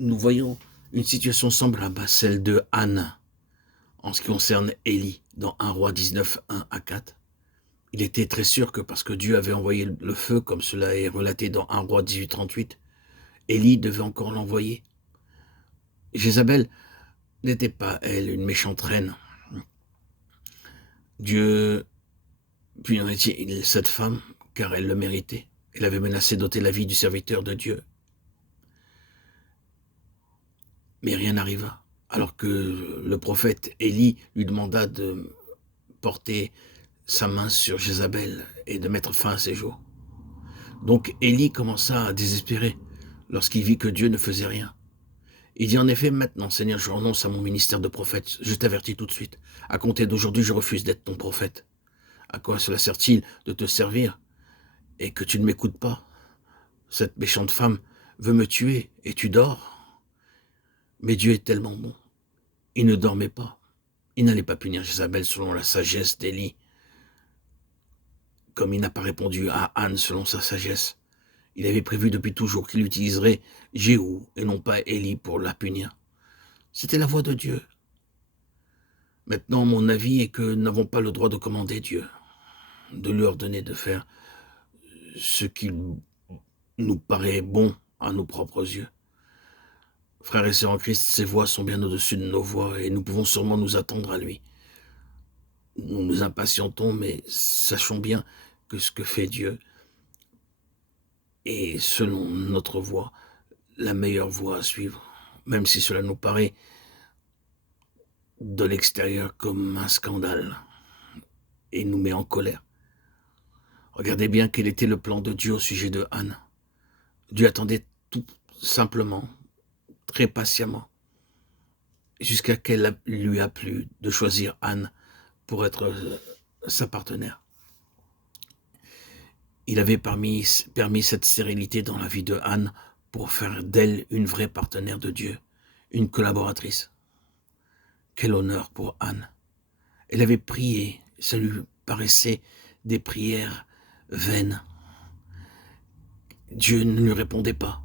nous voyons une situation semblable à celle de Anne en ce qui concerne Élie dans 1 Roi 19, 1 à 4. Il était très sûr que parce que Dieu avait envoyé le feu, comme cela est relaté dans 1 Roi 18, 38, Élie devait encore l'envoyer. Jézabel n'était pas, elle, une méchante reine. Dieu punirait cette femme, car elle le méritait. Elle avait menacé d'ôter la vie du serviteur de Dieu. Mais rien n'arriva. Alors que le prophète Élie lui demanda de porter sa main sur Jézabel et de mettre fin à ses jours. Donc Élie commença à désespérer lorsqu'il vit que Dieu ne faisait rien. Il dit en effet, maintenant, Seigneur, je renonce à mon ministère de prophète. Je t'avertis tout de suite. À compter d'aujourd'hui, je refuse d'être ton prophète. À quoi cela sert-il de te servir et que tu ne m'écoutes pas? Cette méchante femme veut me tuer et tu dors. Mais Dieu est tellement bon. Il ne dormait pas. Il n'allait pas punir Jézabel selon la sagesse d'Élie, comme il n'a pas répondu à Anne selon sa sagesse. Il avait prévu depuis toujours qu'il utiliserait Jéhu et non pas Élie pour la punir. C'était la voix de Dieu. Maintenant, mon avis est que nous n'avons pas le droit de commander Dieu, de lui ordonner de faire ce qu'il nous paraît bon à nos propres yeux. Frères et sœurs en Christ, ses voix sont bien au-dessus de nos voix et nous pouvons sûrement nous attendre à lui. Nous nous impatientons, mais sachons bien que ce que fait Dieu est, selon notre voie, la meilleure voie à suivre, même si cela nous paraît de l'extérieur comme un scandale et nous met en colère. Regardez bien quel était le plan de Dieu au sujet de Anne. Dieu attendait tout simplement, très patiemment, jusqu'à qu'elle lui a plu de choisir Anne pour être sa partenaire. Il avait permis cette stérilité dans la vie de Anne pour faire d'elle une vraie partenaire de Dieu, une collaboratrice. Quel honneur pour Anne. Elle avait prié, ça lui paraissait des prières vaines. Dieu ne lui répondait pas.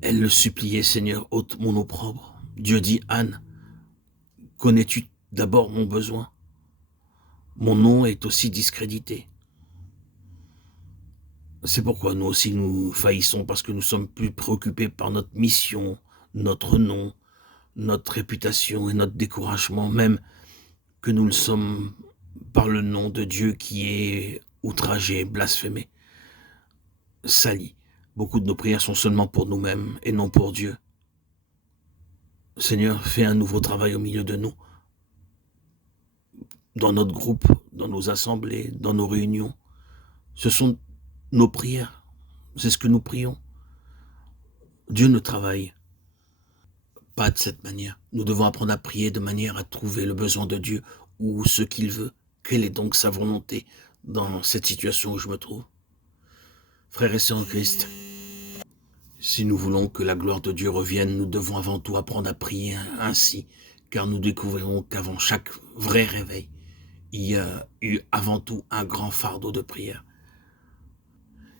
Elle le suppliait, Seigneur, ôte mon opprobre. Dieu dit, Anne, connais-tu d'abord mon besoin? Mon nom est aussi discrédité. C'est pourquoi nous aussi nous faillissons, parce que nous sommes plus préoccupés par notre mission, notre nom, notre réputation et notre découragement, même que nous le sommes par le nom de Dieu qui est outragé, blasphémé, sali. Beaucoup de nos prières sont seulement pour nous-mêmes et non pour Dieu. Seigneur, fais un nouveau travail au milieu de nous, dans notre groupe, dans nos assemblées, dans nos réunions. Ce sont nos prières, c'est ce que nous prions. Dieu ne travaille pas de cette manière. Nous devons apprendre à prier de manière à trouver le besoin de Dieu ou ce qu'il veut. Quelle est donc sa volonté dans cette situation où je me trouve? Frères et sœurs en Christ, si nous voulons que la gloire de Dieu revienne, nous devons avant tout apprendre à prier ainsi, car nous découvrirons qu'avant chaque vrai réveil, il y a eu avant tout un grand fardeau de prière.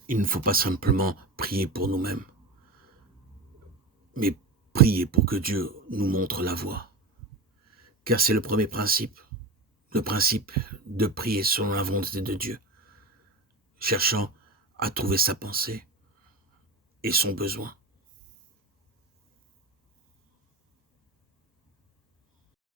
Il ne faut pas simplement prier pour nous-mêmes, mais prier pour que Dieu nous montre la voie. Car c'est le principe de prier selon la volonté de Dieu, cherchant à trouver sa pensée et son besoin.